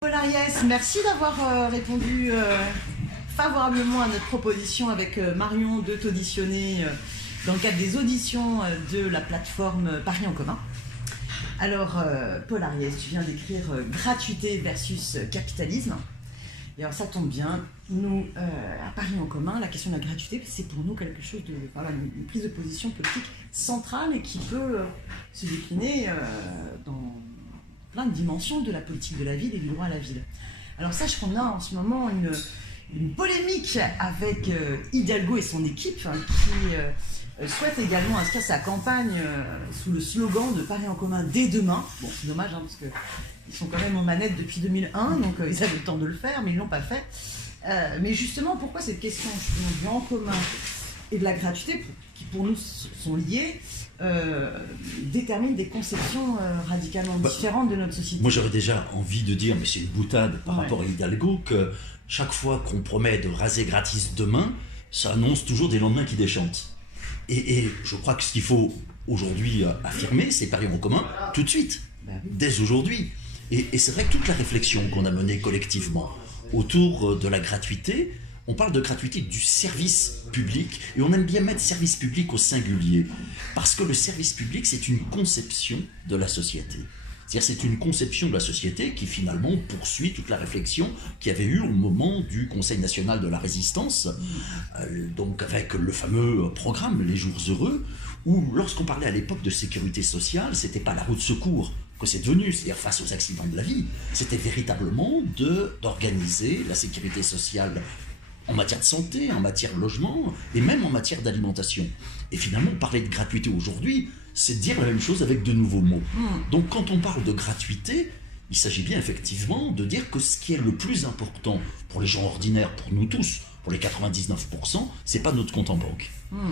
Paul Ariès, merci d'avoir répondu favorablement à notre proposition avec Marion de t'auditionner dans le cadre des auditions de la plateforme Paris en commun. Alors, Paul Ariès, tu viens d'écrire gratuité versus capitalisme. Et alors ça tombe bien, nous, à Paris en commun, la question de la gratuité, c'est pour nous quelque chose de, voilà, une prise de position politique centrale et qui peut se décliner dans plein de dimensions de la politique de la ville et du droit à la ville. Alors sache qu'on a en ce moment une polémique avec Hidalgo et son équipe qui souhaite également inscrire sa campagne sous le slogan de Paris en commun dès demain. Bon, c'est dommage parce que ils sont quand même en manette depuis 2001, donc ils avaient le temps de le faire, mais ils ne l'ont pas fait. Mais justement, pourquoi cette question du en commun et de la gratuité, qui pour nous sont liées, détermine des conceptions radicalement différentes de notre société? Moi j'aurais déjà envie de dire, mais c'est une boutade par rapport à Hidalgo, que chaque fois qu'on promet de raser gratis demain, ça annonce toujours des lendemains qui déchantent. Et je crois que ce qu'il faut aujourd'hui affirmer, c'est Paris en commun tout de suite, dès aujourd'hui. Et c'est vrai que toute la réflexion qu'on a menée collectivement autour de la gratuité, on parle de gratuité du service public, et on aime bien mettre service public au singulier, parce que le service public, c'est une conception de la société. C'est-à-dire c'est une conception de la société qui finalement poursuit toute la réflexion qu'il y avait eu au moment du Conseil national de la résistance, donc avec le fameux programme Les Jours Heureux, où lorsqu'on parlait à l'époque de sécurité sociale, c'était pas la roue de secours que c'est devenu, c'est-à-dire face aux accidents de la vie, c'était véritablement d'organiser la sécurité sociale en matière de santé, en matière de logement, et même en matière d'alimentation. Et finalement, parler de gratuité aujourd'hui, c'est dire la même chose avec de nouveaux mots. Donc quand on parle de gratuité, il s'agit bien effectivement de dire que ce qui est le plus important pour les gens ordinaires, pour nous tous, pour les 99%, c'est pas notre compte en banque.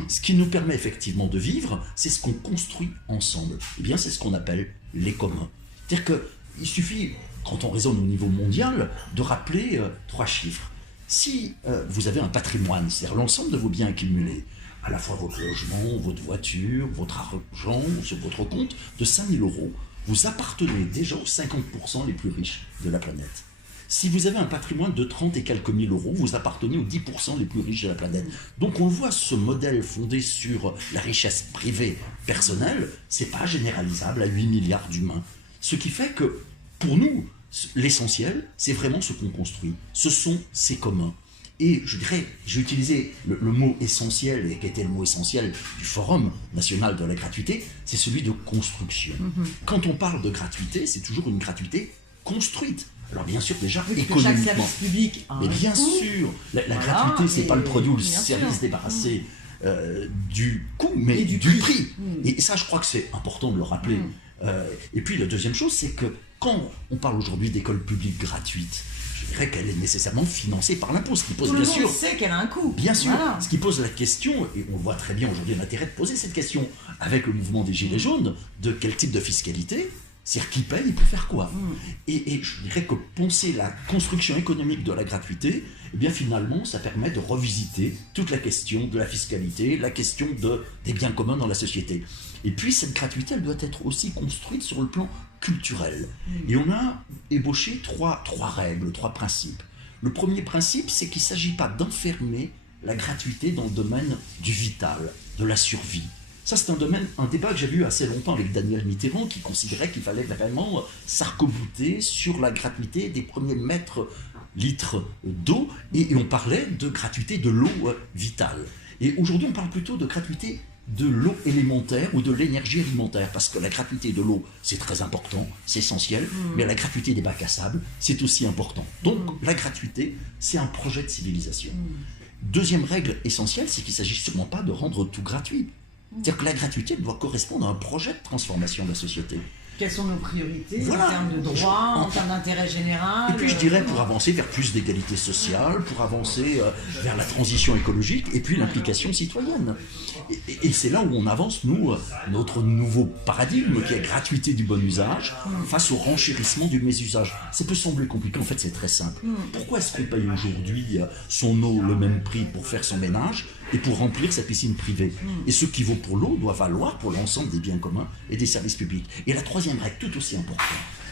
Ce qui nous permet effectivement de vivre, c'est ce qu'on construit ensemble. Eh bien, c'est ce qu'on appelle les communs. C'est-à-dire qu'il suffit, quand on raisonne au niveau mondial, de rappeler 3 chiffres. Si vous avez un patrimoine, c'est-à-dire l'ensemble de vos biens accumulés, à la fois votre logement, votre voiture, votre argent sur votre compte, de 5 000 €, vous appartenez déjà aux 50% les plus riches de la planète. Si vous avez un patrimoine de 30 et quelques mille euros, vous appartenez aux 10% les plus riches de la planète. Donc on voit ce modèle fondé sur la richesse privée personnelle, c'est pas généralisable à 8 milliards d'humains. Ce qui fait que, pour nous, l'essentiel, c'est vraiment ce qu'on construit. Ce sont ces communs. Et je dirais, j'ai utilisé le mot essentiel, et qui était le mot essentiel du Forum national de la gratuité, c'est celui de construction. Quand on parle de gratuité, c'est toujours une gratuité construite. Alors bien sûr, déjà, économiquement. Chaque service public a mais bien sûr, la gratuité, c'est pas le produit ou le service débarrassé du coût, mais du prix. Et ça, je crois que c'est important de le rappeler. Et puis la deuxième chose, c'est que quand on parle aujourd'hui d'école publique gratuite, je dirais qu'elle est nécessairement financée par l'impôt, ce qui pose bien sûr... Tout le monde sait qu'elle a un coût. Bien sûr, ce qui pose la question, et on voit très bien aujourd'hui l'intérêt de poser cette question avec le mouvement des Gilets jaunes, de quel type de fiscalité, c'est-à-dire qui paye, il peut faire quoi. Et je dirais que penser la construction économique de la gratuité, eh bien finalement, ça permet de revisiter toute la question de la fiscalité, la question des biens communs dans la société. Et puis cette gratuité, elle doit être aussi construite sur le plan culturel. Et on a ébauché trois règles, 3 principes. Le premier principe, c'est qu'il ne s'agit pas d'enfermer la gratuité dans le domaine du vital, de la survie. Ça, c'est un débat que j'avais eu assez longtemps avec Daniel Mitterrand, qui considérait qu'il fallait vraiment s'arc-bouter sur la gratuité des premiers mètres litres d'eau, et on parlait de gratuité de l'eau vitale. Et aujourd'hui, on parle plutôt de gratuité de l'eau élémentaire ou de l'énergie alimentaire, parce que la gratuité de l'eau, c'est très important, c'est essentiel, mais la gratuité des bacs à sable, c'est aussi important. Donc, la gratuité, c'est un projet de civilisation. Deuxième règle essentielle, c'est qu'il ne s'agit sûrement pas de rendre tout gratuit. C'est-à-dire que la gratuité doit correspondre à un projet de transformation de la société. Quelles sont nos priorités en termes de droit, en termes d'intérêt général? Et puis je dirais pour avancer vers plus d'égalité sociale, pour avancer vers la transition écologique et puis l'implication citoyenne. Et c'est là où on avance, nous, notre nouveau paradigme qui est gratuité du bon usage face au renchérissement du mésusage. Ça peut sembler compliqué, en fait c'est très simple. Pourquoi est-ce qu'on paye aujourd'hui son eau le même prix pour faire son ménage et pour remplir sa piscine privée? Et ce qui vaut pour l'eau doit valoir pour l'ensemble des biens communs et des services publics. Et la troisième règle, tout aussi importante,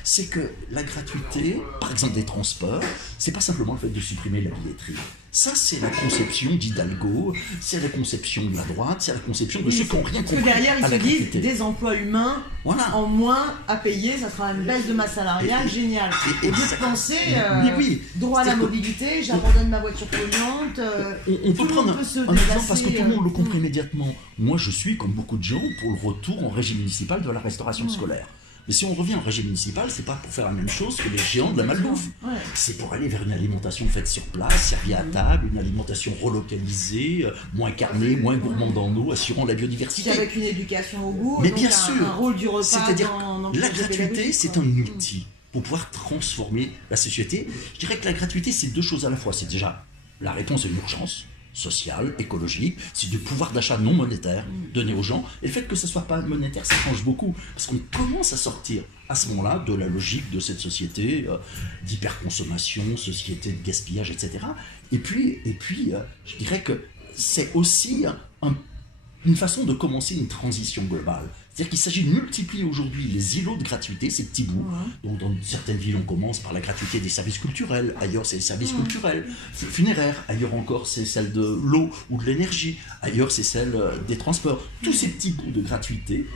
c'est que la gratuité, par exemple des transports, c'est pas simplement le fait de supprimer la billetterie. Ça, c'est la conception d'Hidalgo, c'est la conception de la droite, c'est la conception de ceux qui n'ont rien compris. Parce que derrière, ils à la se disent gratuité. des emplois humains en moins à payer, ça sera une baisse de masse salariale, génial. Au lieu de penser droit à la mobilité, j'abandonne ma voiture polluante. On peut prendre un exemple parce que tout le monde le comprend immédiatement. Moi, je suis, comme beaucoup de gens, pour le retour en régime municipal de la restauration scolaire. Mais si on revient en régime municipal, c'est pas pour faire la même chose que les géants de la malbouffe. C'est pour aller vers une alimentation faite sur place, servie à table, une alimentation relocalisée, moins carnée, moins gourmande en eau, assurant la biodiversité. Avec une éducation au goût, mais donc bien sûr, un rôle du repas. C'est-à-dire dans la gratuité, c'est un outil pour pouvoir transformer la société. Je dirais que la gratuité, c'est deux choses à la fois. C'est déjà la réponse à une urgence sociale, écologique, c'est du pouvoir d'achat non monétaire donné aux gens. Et le fait que ce ne soit pas monétaire, ça change beaucoup. Parce qu'on commence à sortir à ce moment-là de la logique de cette société d'hyperconsommation, société de gaspillage, etc. Et puis je dirais que c'est aussi une façon de commencer une transition globale. C'est-à-dire qu'il s'agit de multiplier aujourd'hui les îlots de gratuité, ces petits bouts. Donc dans certaines villes, on commence par la gratuité des services culturels, ailleurs c'est les services culturels, funéraires, ailleurs encore c'est celle de l'eau ou de l'énergie, ailleurs c'est celle des transports. Tous ces petits bouts de gratuité,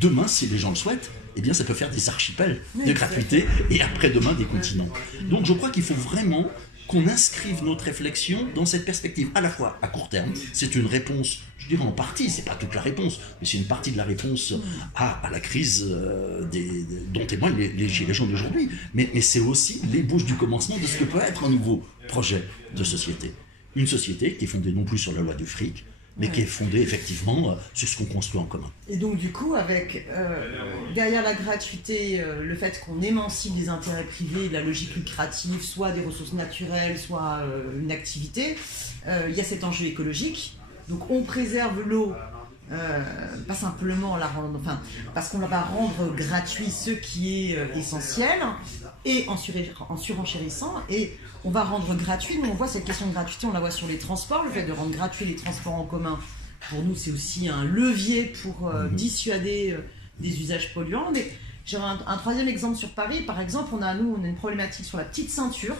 demain, si les gens le souhaitent, eh bien ça peut faire des archipels de gratuité et après-demain des continents. Donc je crois qu'il faut vraiment qu'on inscrive notre réflexion dans cette perspective, à la fois à court terme, c'est une réponse, je dirais en partie, c'est pas toute la réponse, mais c'est une partie de la réponse à la crise dont témoignent les gilets jaunes d'aujourd'hui, mais c'est aussi l'ébauche du commencement de ce que peut être un nouveau projet de société. Une société qui est fondée non plus sur la loi du fric, mais qui est fondée effectivement sur ce qu'on construit en commun. Et donc du coup, avec derrière la gratuité, le fait qu'on émancipe des intérêts privés, de la logique lucrative, soit des ressources naturelles, soit une activité, il y a cet enjeu écologique. Donc on préserve l'eau, pas simplement la rendre, parce qu'on va rendre gratuit ce qui est essentiel, et en surenchérissant, et on va rendre gratuit, nous on voit cette question de gratuité, on la voit sur les transports, le fait de rendre gratuit les transports en commun, pour nous c'est aussi un levier pour dissuader des usages polluants. Mais j'ai un troisième exemple sur Paris, par exemple, on a une problématique sur la petite ceinture,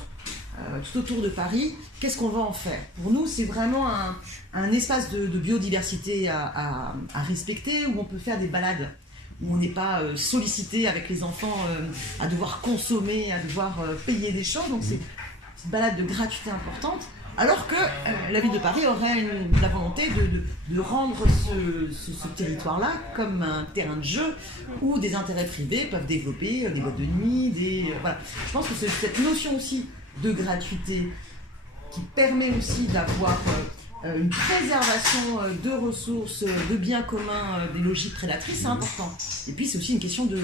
tout autour de Paris. Qu'est-ce qu'on va en faire? Pour nous, c'est vraiment un espace de biodiversité à respecter, où on peut faire des balades, où on n'est pas sollicité avec les enfants à devoir consommer, à devoir payer des choses. Donc c'est une balade de gratuité importante. Alors que la ville de Paris aurait la volonté de rendre ce territoire-là comme un terrain de jeu où des intérêts privés peuvent développer des boîtes de nuit, voilà. Je pense que c'est cette notion aussi de gratuité qui permet aussi d'avoir une préservation de ressources, de biens communs, des logiques prédatrices, c'est important. Et puis c'est aussi une question de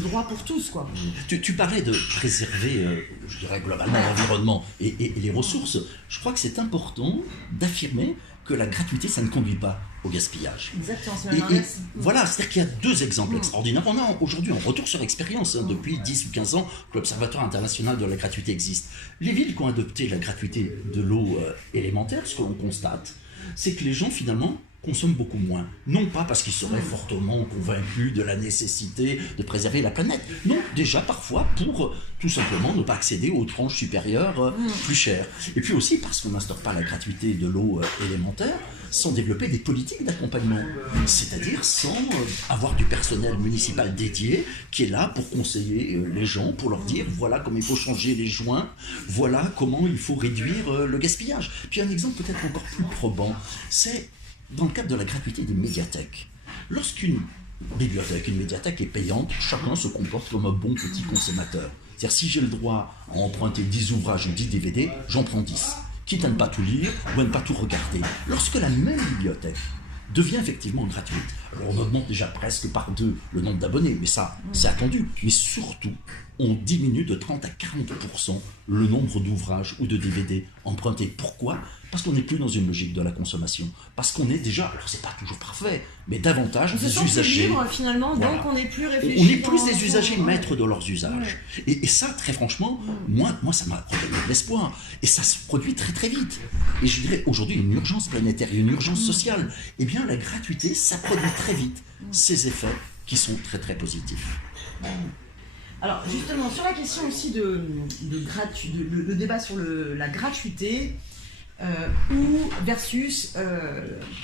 droit pour tous, quoi. Tu parlais de préserver, je dirais globalement, l'environnement et les ressources. Je crois que c'est important d'affirmer que la gratuité, ça ne conduit pas au gaspillage. Exactement, c'est l'inverse. Voilà, c'est-à-dire qu'il y a deux exemples extraordinaires. On a aujourd'hui un retour sur expérience. Depuis 10 ou 15 ans que l'Observatoire international de la gratuité existe. Les villes qui ont adopté la gratuité de l'eau élémentaire, ce que l'on constate, c'est que les gens, finalement, consomment beaucoup moins. Non pas parce qu'ils seraient fortement convaincus de la nécessité de préserver la planète. Non, déjà parfois pour tout simplement ne pas accéder aux tranches supérieures plus chères. Et puis aussi parce qu'on n'instaure pas la gratuité de l'eau élémentaire sans développer des politiques d'accompagnement. C'est-à-dire sans avoir du personnel municipal dédié qui est là pour conseiller les gens, pour leur dire voilà comment il faut changer les joints, voilà comment il faut réduire le gaspillage. Puis un exemple peut-être encore plus probant, c'est dans le cadre de la gratuité des médiathèques. Lorsqu'une bibliothèque, une médiathèque est payante, chacun se comporte comme un bon petit consommateur. C'est-à-dire si j'ai le droit à emprunter 10 ouvrages ou 10 DVD, j'en prends 10. Quitte à ne pas tout lire ou à ne pas tout regarder. Lorsque la même bibliothèque devient effectivement gratuite, alors on augmente déjà presque par 2 le nombre d'abonnés, mais ça, c'est attendu. Mais surtout, on diminue de 30 à 40% le nombre d'ouvrages ou de DVD empruntés. Pourquoi ? Parce qu'on n'est plus dans une logique de la consommation. Parce qu'on est déjà, alors c'est pas toujours parfait, mais davantage des usagers. Libre, finalement, voilà. Donc on n'est plus réfléchi. On est plus des usagers maîtres de leurs usages. Et ça, très franchement, moi ça m'a redonné de l'espoir. Et ça se produit très très vite. Et je dirais aujourd'hui une urgence planétaire et une urgence sociale. Eh bien la gratuité, ça produit très vite ces effets qui sont très très positifs. Alors justement, sur la question aussi le débat sur la gratuité ou versus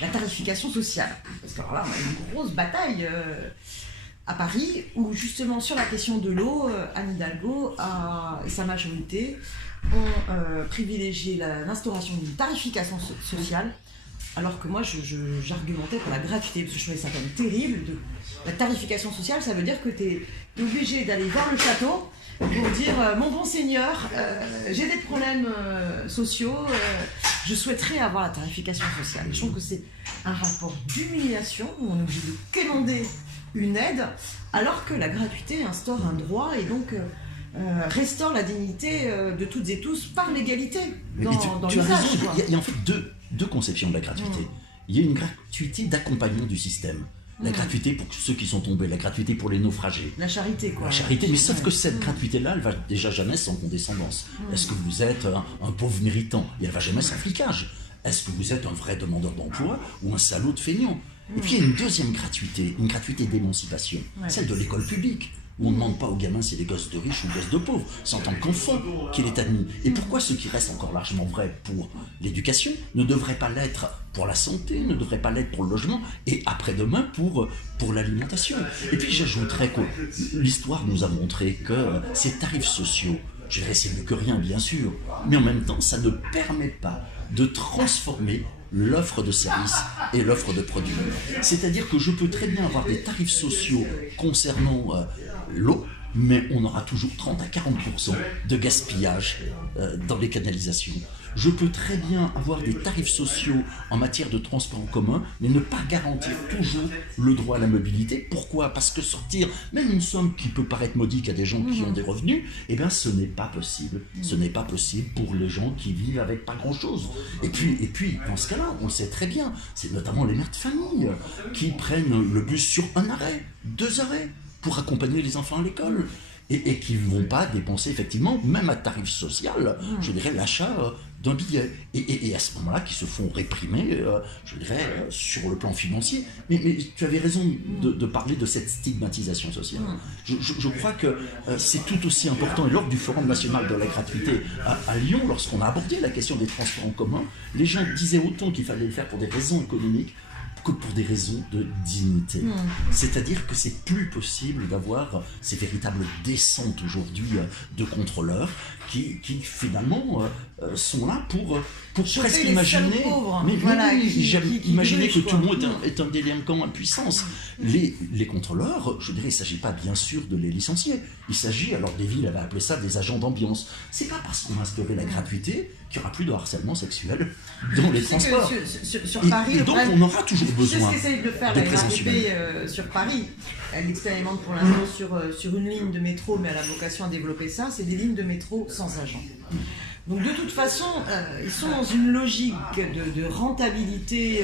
la tarification sociale. Parce que alors là, on a une grosse bataille à Paris où justement sur la question de l'eau, Anne Hidalgo et sa majorité ont privilégié l'instauration d'une tarification sociale. Alors que moi, j'argumentais pour la gratuité, parce que je trouvais ça quand même terrible. La tarification sociale, ça veut dire que tu es obligé d'aller voir le château pour dire mon bon seigneur, j'ai des problèmes sociaux, je souhaiterais avoir la tarification sociale. Je trouve que c'est un rapport d'humiliation où on est obligé de quémander une aide, alors que la gratuité instaure un droit et donc restaure la dignité de toutes et tous par l'égalité dans tu as l'usage. raison, il y a en fait deux conceptions de la gratuité. Il y a une gratuité d'accompagnement du système. La gratuité pour ceux qui sont tombés, la gratuité pour les naufragés. La charité, quoi. La charité, mais sauf que cette gratuité-là, elle va déjà jamais sans condescendance. Est-ce que vous êtes un pauvre méritant? Et elle va jamais sans flicage. Est-ce que vous êtes un vrai demandeur d'emploi ou un salaud de feignant? Et puis il y a une deuxième gratuité, une gratuité d'émancipation, celle de l'école publique, où on ne demande pas aux gamins si c'est des gosses de riches ou gosses de pauvres, c'est en tant qu'enfant qu'il est admis. Et pourquoi ce qui reste encore largement vrai pour l'éducation ne devrait pas l'être pour la santé, ne devrait pas l'être pour le logement, et après-demain pour l'alimentation? Et puis j'ajouterais que l'histoire nous a montré que ces tarifs sociaux, je dirais c'est mieux que rien bien sûr, mais en même temps ça ne permet pas de transformer l'offre de services et l'offre de produits. C'est-à-dire que je peux très bien avoir des tarifs sociaux concernant l'eau, mais on aura toujours 30 à 40% de gaspillage dans les canalisations. Je peux très bien avoir des tarifs sociaux en matière de transport en commun, mais ne pas garantir toujours le droit à la mobilité. Pourquoi? Parce que sortir même une somme qui peut paraître modique à des gens qui ont des revenus, eh bien ce n'est pas possible. Ce n'est pas possible pour les gens qui vivent avec pas grand-chose. Et puis, dans ce cas-là, on le sait très bien, c'est notamment les mères de famille qui prennent le bus sur un arrêt, 2 arrêts, pour accompagner les enfants à l'école. Et qui ne vont pas dépenser effectivement, même à tarif social, je dirais, l'achat d'un billet. Et à ce moment-là, qui se font réprimer, je dirais, sur le plan financier. Mais tu avais raison de parler de cette stigmatisation sociale. Je crois que c'est tout aussi important. Et lors du Forum national de la gratuité à Lyon, lorsqu'on a abordé la question des transports en commun, les gens disaient autant qu'il fallait le faire pour des raisons économiques que pour des raisons de dignité. C'est-à-dire que c'est plus possible d'avoir ces véritables descentes aujourd'hui de contrôleurs qui finalement sont là pour presque imaginer, imaginer que tout le monde est un délinquant en puissance. Les contrôleurs, je dirais, il ne s'agit pas bien sûr de les licencier. Il s'agit, alors des villes avaient appelé ça des agents d'ambiance. C'est pas parce qu'on a instauré la gratuité qu'il n'y aura plus de harcèlement sexuel dans les transports. Sur Paris, donc on aura toujours besoin de qu'essaye de faire la RATP sur Paris. Elle expérimente pour l'instant sur une ligne de métro, mais elle a vocation à développer ça, c'est des lignes de métro sans agents. Donc de toute façon, ils sont dans une logique de rentabilité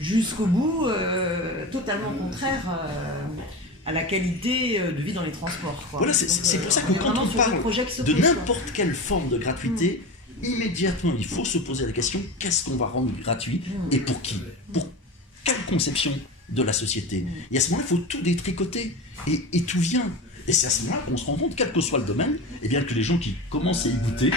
jusqu'au bout, totalement contraire à la qualité de vie dans les transports. Quoi. Voilà, c'est pour ça que quand on parle de n'importe quelle forme de gratuité, immédiatement il faut se poser la question, qu'est-ce qu'on va rendre gratuit et pour qui? Pour quelle conception de la société? Et à ce moment-là, il faut tout détricoter et tout vient. Et c'est à ce moment-là qu'on se rend compte, quel que soit le domaine, eh bien que les gens qui commencent à y goûter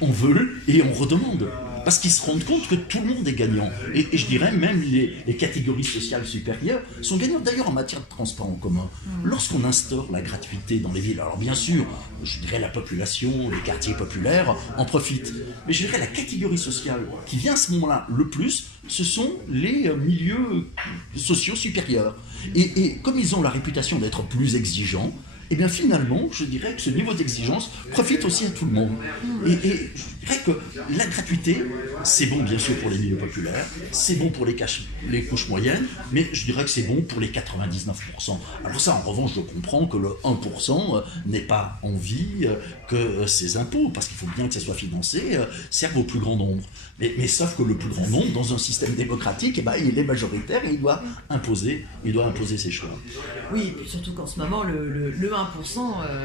en veulent et on redemande. Parce qu'ils se rendent compte que tout le monde est gagnant. Et je dirais même les catégories sociales supérieures sont gagnantes. D'ailleurs en matière de transport en commun, lorsqu'on instaure la gratuité dans les villes, alors bien sûr, je dirais la population, les quartiers populaires en profitent. Mais je dirais la catégorie sociale qui vient à ce moment-là le plus, ce sont les milieux sociaux supérieurs. Et comme ils ont la réputation d'être plus exigeants, et bien finalement, je dirais que ce niveau d'exigence profite aussi à tout le monde. Et je dirais que la gratuité, c'est bon bien sûr pour les milieux populaires, c'est bon pour les couches moyennes, mais je dirais que c'est bon pour les 99%. Alors ça, en revanche, je comprends que le 1% n'ait pas envie que ces impôts, parce qu'il faut bien que ça soit financé, servent au plus grand nombre. Mais sauf que le plus grand nombre, dans un système démocratique, eh ben, il est majoritaire et il doit imposer ses choix. Oui, et puis surtout qu'en ce moment, le 1%,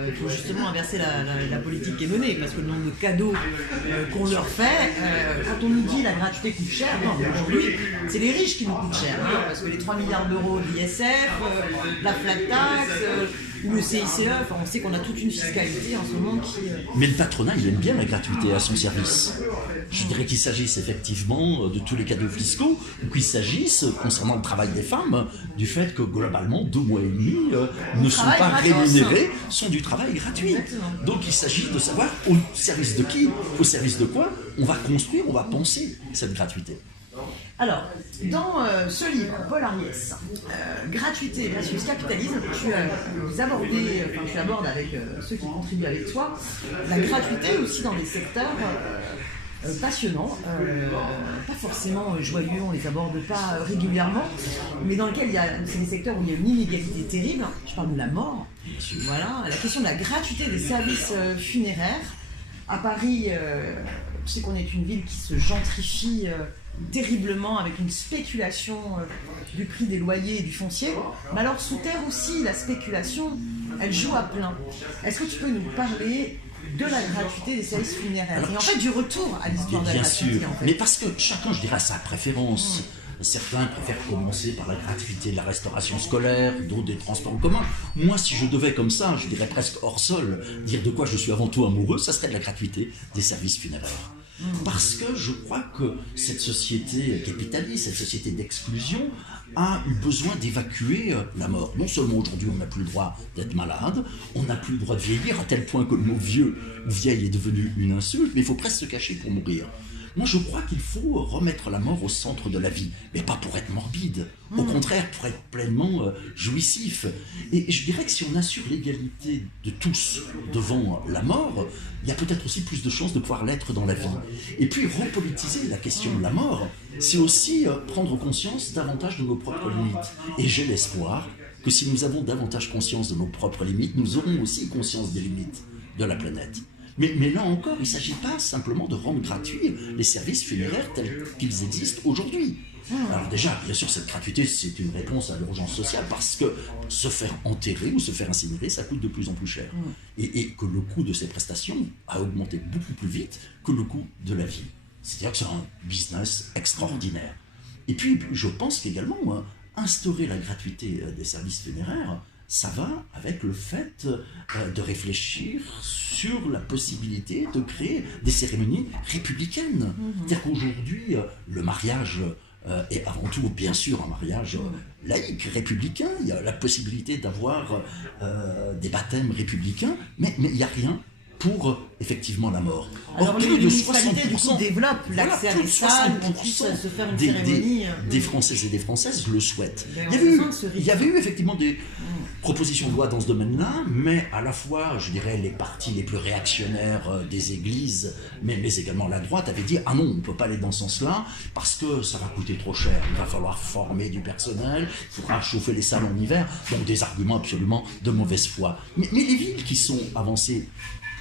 il faut justement inverser la politique qui est menée, parce que le nombre de cadeaux qu'on leur fait, quand on nous dit la gratuité coûte cher, non, aujourd'hui, c'est les riches qui nous coûtent cher, parce que les 3 milliards d'euros d'ISF, la flat tax, ou le CICE, enfin, on sait qu'on a toute une fiscalité en ce moment qui... Mais le patronat, il aime bien la gratuité à son service. Je dirais qu'il s'agisse effectivement de tous les cadeaux fiscaux, ou qu'il s'agisse, concernant le travail des femmes, du fait que globalement, 2 mois et demi ne sont pas rémunérés, sont du travail gratuit. Exactement. Donc il s'agit de savoir au service de qui, au service de quoi, on va construire, on va penser cette gratuité. Alors, dans ce livre, Paul Ariès, Gratuité versus capitalisme, tu abordes avec ceux qui contribuent avec toi la gratuité aussi dans des secteurs passionnants, pas forcément joyeux, on les aborde pas régulièrement, mais dans lesquels c'est des secteurs où il y a une inégalité terrible. Je parle de la mort. Voilà, la question de la gratuité des services funéraires. À Paris, tu sais qu'on est une ville qui se gentrifie terriblement avec une spéculation du prix des loyers et du foncier. Mais alors sous terre aussi, la spéculation, elle joue à plein. Est-ce que tu peux nous parler de la gratuité des services funéraires et en fait du retour à l'histoire de la gratuité? Bien sûr, en fait. mais parce que chacun, je dirais, a sa préférence. Certains préfèrent commencer par la gratuité de la restauration scolaire, d'autres des transports en commun. Moi, si je devais comme ça, je dirais presque hors sol, dire de quoi je suis avant tout amoureux, ça serait de la gratuité des services funéraires. Parce que je crois que cette société capitaliste, cette société d'exclusion, a eu besoin d'évacuer la mort. Non seulement aujourd'hui on n'a plus le droit d'être malade, on n'a plus le droit de vieillir, à tel point que le mot vieux ou vieille est devenu une insulte, mais il faut presque se cacher pour mourir. Moi, je crois qu'il faut remettre la mort au centre de la vie, mais pas pour être morbide, au contraire, pour être pleinement jouissif. Et je dirais que si on assure l'égalité de tous devant la mort, il y a peut-être aussi plus de chances de pouvoir l'être dans la vie. Et puis, repolitiser la question de la mort, c'est aussi prendre conscience davantage de nos propres limites. Et j'ai l'espoir que si nous avons davantage conscience de nos propres limites, nous aurons aussi conscience des limites de la planète. Mais là encore, il ne s'agit pas simplement de rendre gratuits les services funéraires tels qu'ils existent aujourd'hui. Alors déjà, bien sûr, cette gratuité, c'est une réponse à l'urgence sociale parce que se faire enterrer ou se faire incinérer, ça coûte de plus en plus cher. Et que le coût de ces prestations a augmenté beaucoup plus vite que le coût de la vie. C'est-à-dire que c'est un business extraordinaire. Et puis, je pense qu'également, instaurer la gratuité des services funéraires, ça va avec le fait de réfléchir sur la possibilité de créer des cérémonies républicaines. C'est-à-dire qu'aujourd'hui, le mariage est avant tout, bien sûr, un mariage laïque, républicain. Il y a la possibilité d'avoir des baptêmes républicains, mais il n'y a rien pour effectivement la mort. Alors les municipalités du coup développent l'accès à des salles pour qu'on puisse se faire une cérémonie. Des Françaises et des Françaises le souhaitent. Il y avait eu effectivement des propositions de loi dans ce domaine-là, mais à la fois, je dirais, les partis les plus réactionnaires des églises, mais également la droite, avaient dit « Ah non, on ne peut pas aller dans ce sens-là, parce que ça va coûter trop cher, il va falloir former du personnel, il faudra chauffer les salles en hiver », donc des arguments absolument de mauvaise foi. Mais les villes qui sont avancées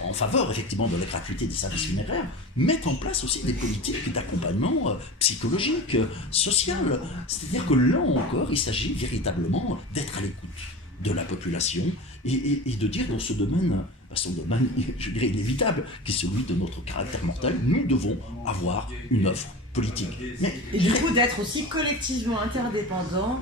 en faveur effectivement de la gratuité des services funéraires, mettent en place aussi des politiques d'accompagnement psychologique, social. C'est-à-dire que là encore, il s'agit véritablement d'être à l'écoute de la population et de dire dans ce domaine, son domaine, je dirais inévitable, qui est celui de notre caractère mortel, nous devons avoir une offre politique. Et du coup d'être aussi collectivement interdépendants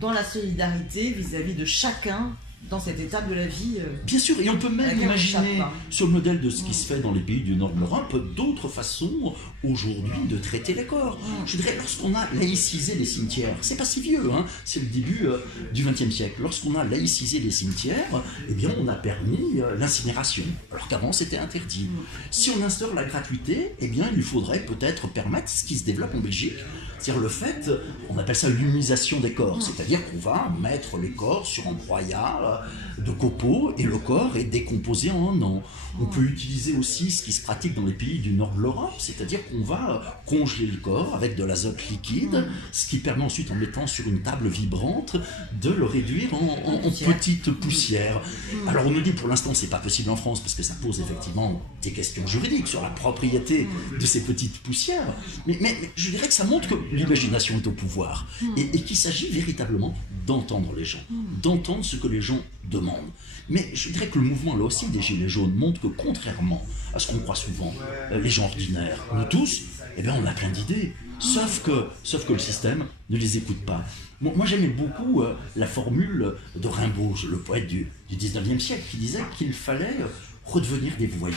dans la solidarité vis-à-vis de chacun dans cette étape de la vie. Bien sûr, et on peut même imaginer, sur le modèle de ce qui se fait dans les pays du nord de l'Europe, d'autres façons aujourd'hui de traiter les corps. Je dirais, lorsqu'on a laïcisé les cimetières, c'est pas si vieux, hein, c'est le début du XXe siècle. Lorsqu'on a laïcisé les cimetières, eh bien on a permis l'incinération, alors qu'avant c'était interdit. Si on instaure la gratuité, eh bien il faudrait peut-être permettre ce qui se développe en Belgique, c'est-à-dire le fait, on appelle ça l'humusation des corps, c'est-à-dire qu'on va mettre les corps sur un broyat de copeaux et le corps est décomposé en un an. On peut utiliser aussi ce qui se pratique dans les pays du nord de l'Europe, c'est-à-dire qu'on va congeler le corps avec de l'azote liquide, ce qui permet ensuite, en mettant sur une table vibrante, de le réduire en petites poussières. Alors on nous dit pour l'instant c'est pas possible en France parce que ça pose effectivement des questions juridiques sur la propriété de ces petites poussières, mais je dirais que ça montre que l'imagination est au pouvoir et qu'il s'agit véritablement d'entendre les gens, d'entendre ce que les gens demande. Mais je dirais que le mouvement, là aussi, des Gilets jaunes montre que, contrairement à ce qu'on croit souvent, les gens ordinaires, nous tous, eh bien, on a plein d'idées. Sauf que le système ne les écoute pas. Moi, j'aimais beaucoup la formule de Rimbaud, le poète du 19e siècle, qui disait qu'il fallait redevenir des voyants,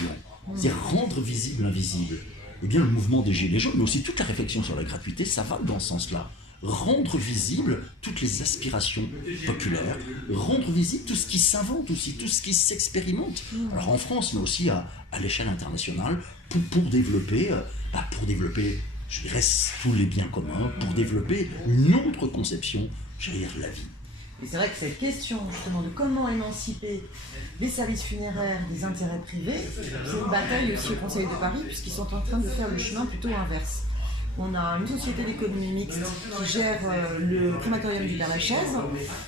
c'est-à-dire rendre visible l'invisible. Eh bien, le mouvement des Gilets jaunes, mais aussi toute la réflexion sur la gratuité, ça va dans ce sens-là. Rendre visible toutes les aspirations populaires, rendre visible tout ce qui s'invente aussi, tout ce qui s'expérimente. Alors en France, mais aussi à l'échelle internationale, pour développer, je dirais, tous les biens communs, pour développer une autre conception, je veux dire, de la vie. Et c'est vrai que cette question justement de comment émanciper les services funéraires des intérêts privés, c'est une bataille aussi au Conseil de Paris, puisqu'ils sont en train de faire le chemin plutôt inverse. On a une société d'économie mixte qui gère le crématorium du Père-Lachaise.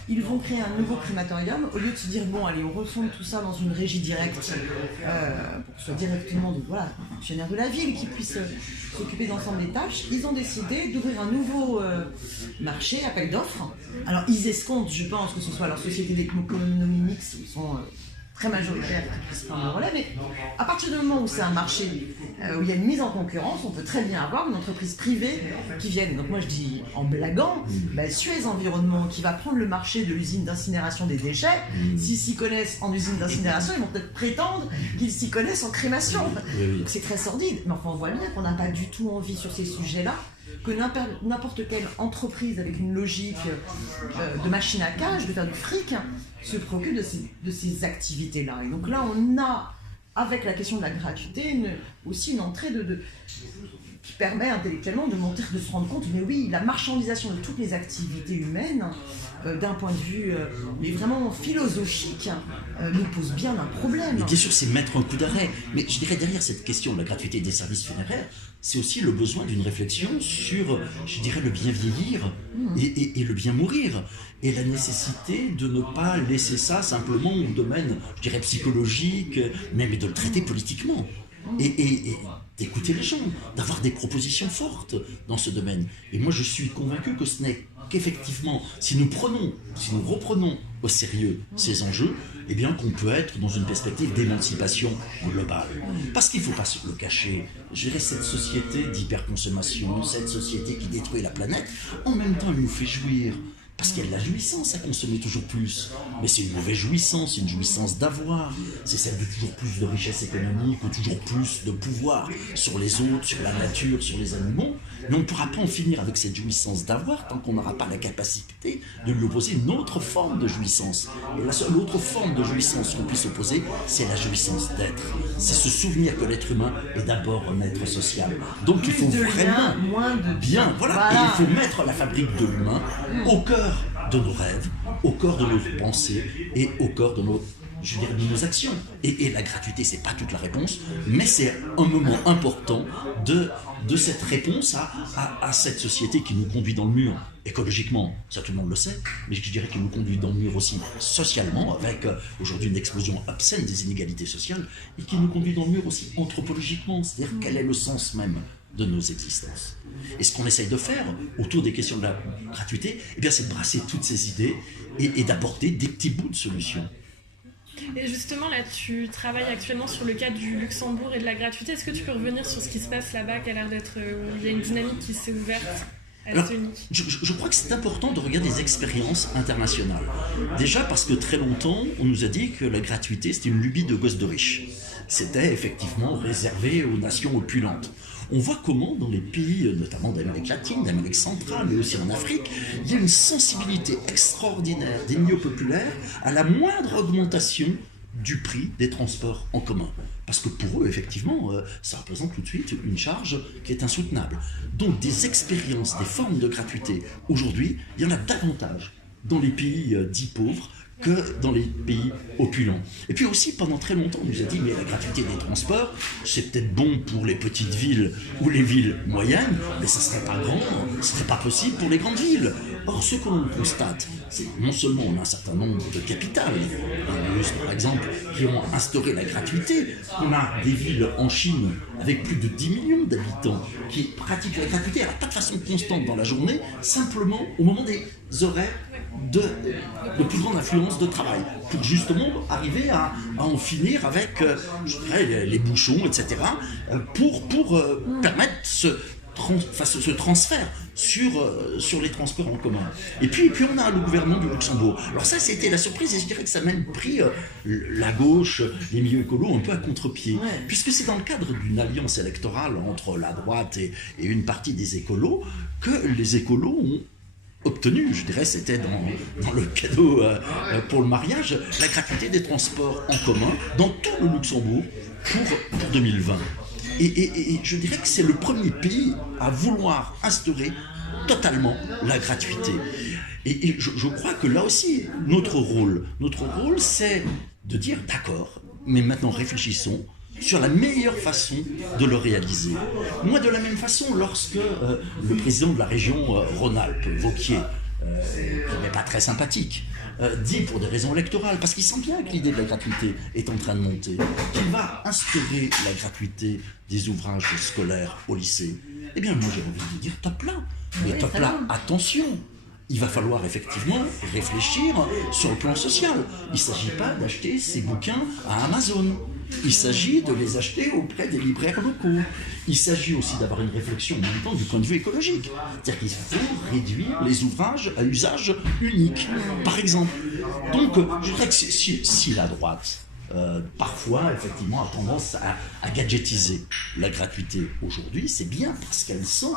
Ils vont créer un nouveau crématorium. Au lieu de se dire, bon, allez, on refonde tout ça dans une régie directe, pour que ce soit directement de fonctionnaires de la ville qui puissent s'occuper d'ensemble des tâches, ils ont décidé d'ouvrir un nouveau marché, appel d'offres. Alors, ils escomptent, je pense, que ce soit leur société d'économie mixte, ils sont très majoritaire qui puisse prendre le relais, mais à partir du moment où c'est un marché où il y a une mise en concurrence, on peut très bien avoir une entreprise privée qui vienne. Donc moi je dis en blaguant, Suez Environnement qui va prendre le marché de l'usine d'incinération des déchets, s'ils s'y connaissent en usine d'incinération, ils vont peut-être prétendre qu'ils s'y connaissent en crémation. Donc c'est très sordide, mais enfin on voit bien qu'on n'a pas du tout envie sur ces sujets-là, que n'importe quelle entreprise avec une logique de machine à cash, de faire du fric, se préoccupe de ces activités-là. Et donc là, on a, avec la question de la gratuité, aussi une entrée qui permet intellectuellement de se rendre compte, mais oui, la marchandisation de toutes les activités humaines, d'un point de vue mais vraiment philosophique, nous pose bien un problème. Mais bien sûr, c'est mettre un coup d'arrêt. Mais je dirais, derrière cette question de la gratuité des services funéraires, c'est aussi le besoin d'une réflexion sur, je dirais, le bien vieillir et le bien mourir. Et la nécessité de ne pas laisser ça simplement au domaine, je dirais, psychologique, même de le traiter politiquement. Et d'écouter les gens, d'avoir des propositions fortes dans ce domaine. Et moi, je suis convaincu que ce n'est qu'effectivement, si nous reprenons au sérieux ces enjeux, eh bien qu'on peut être dans une perspective d'émancipation globale. Parce qu'il ne faut pas se le cacher, je dirais cette société d'hyperconsommation, cette société qui détruit la planète, en même temps elle nous fait jouir. Parce qu'il y a de la jouissance à consommer toujours plus. Mais c'est une mauvaise jouissance, une jouissance d'avoir. C'est celle de toujours plus de richesse économique, ou toujours plus de pouvoir sur les autres, sur la nature, sur les animaux. Mais on ne pourra pas en finir avec cette jouissance d'avoir tant qu'on n'aura pas la capacité de lui opposer une autre forme de jouissance. Et la seule autre forme de jouissance qu'on puisse opposer, c'est la jouissance d'être. C'est se souvenir que l'être humain est d'abord un être social. Donc il faut vraiment moins de bien, voilà. Et il faut mettre la fabrique de l'humain au cœur de nos rêves, au cœur de nos pensées et au cœur de nos actions. Et la gratuité, c'est pas toute la réponse, mais c'est un moment important de cette réponse à cette société qui nous conduit dans le mur écologiquement, ça tout le monde le sait, mais je dirais qu'il nous conduit dans le mur aussi socialement, avec aujourd'hui une explosion obscène des inégalités sociales, et qui nous conduit dans le mur aussi anthropologiquement, c'est-à-dire quel est le sens même de nos existences. Et ce qu'on essaye de faire autour des questions de la gratuité, eh bien, c'est de brasser toutes ces idées et d'apporter des petits bouts de solutions. Et justement, là, tu travailles actuellement sur le cas du Luxembourg et de la gratuité. Est-ce que tu peux revenir sur ce qui se passe là-bas, qui a l'air d'être... il y a une dynamique qui s'est ouverte. Alors, je crois que c'est important de regarder des expériences internationales. Déjà parce que très longtemps, on nous a dit que la gratuité, c'était une lubie de gosses de riches. C'était effectivement réservé aux nations opulentes. On voit comment dans les pays, notamment d'Amérique latine, d'Amérique centrale, mais aussi en Afrique, il y a une sensibilité extraordinaire des milieux populaires à la moindre augmentation du prix des transports en commun. Parce que pour eux, effectivement, ça représente tout de suite une charge qui est insoutenable. Donc des expériences, des formes de gratuité, aujourd'hui, il y en a davantage dans les pays dits pauvres que dans les pays opulents. Et puis aussi, pendant très longtemps, on nous a dit, mais la gratuité des transports, c'est peut-être bon pour les petites villes ou les villes moyennes, mais ça serait pas grand, ce serait pas possible pour les grandes villes. Or, ce que l'on constate, c'est non seulement on a un certain nombre de capitales, par exemple, qui ont instauré la gratuité, on a des villes en Chine avec plus de 10 millions d'habitants qui pratiquent la gratuité, alors pas de façon constante dans la journée, simplement au moment auraient de plus grande influence de travail, pour justement arriver à en finir avec je dirais, les bouchons, etc., pour permettre ce transfert sur les transports en commun. Et puis on a le gouvernement du Luxembourg. Alors ça, c'était la surprise, et je dirais que ça a même pris la gauche, les milieux écolos un peu à contre-pied, puisque c'est dans le cadre d'une alliance électorale entre la droite et une partie des écolos que les écolos ont obtenu, je dirais, c'était dans le cadeau pour le mariage, la gratuité des transports en commun dans tout le Luxembourg pour 2020. Et je dirais que c'est le premier pays à vouloir instaurer totalement la gratuité. Et je crois que là aussi, notre rôle, c'est de dire d'accord, mais maintenant réfléchissons sur la meilleure façon de le réaliser. Moi, de la même façon, lorsque le président de la région Rhône-Alpes, Wauquiez, qui n'est pas très sympathique, dit pour des raisons électorales, parce qu'il sent bien que l'idée de la gratuité est en train de monter, qu'il va instaurer la gratuité des ouvrages scolaires au lycée. Eh bien, moi j'ai envie de dire top là. Mais top là, attention, il va falloir effectivement réfléchir sur le plan social. Il ne s'agit pas d'acheter ces bouquins à Amazon. Il s'agit de les acheter auprès des libraires locaux. Il s'agit aussi d'avoir une réflexion en même temps du point de vue écologique. C'est-à-dire qu'il faut réduire les ouvrages à usage unique, par exemple. Donc, je dirais que si la droite, parfois, effectivement, a tendance à gadgetiser la gratuité aujourd'hui, c'est bien parce qu'elle sent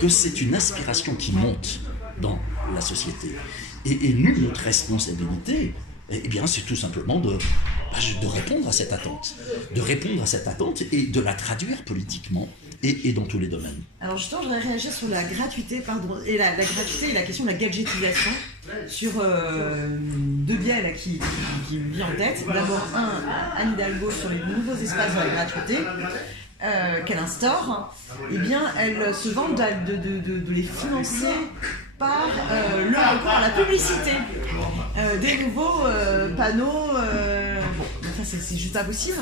que c'est une aspiration qui monte dans la société. Et nous, notre responsabilité, eh bien, c'est tout simplement de répondre à cette attente. De répondre à cette attente et de la traduire politiquement et dans tous les domaines. Alors justement, je voudrais réagir sur la gratuité, et la gratuité et la question de la gadgetisation sur deux biais là, qui me viennent en tête. D'abord, Anne Hidalgo sur les nouveaux espaces de la gratuité qu'elle instaure. Eh bien, elle se vante de les financer par le recours à la publicité des nouveaux panneaux. Bon, ça c'est juste impossible.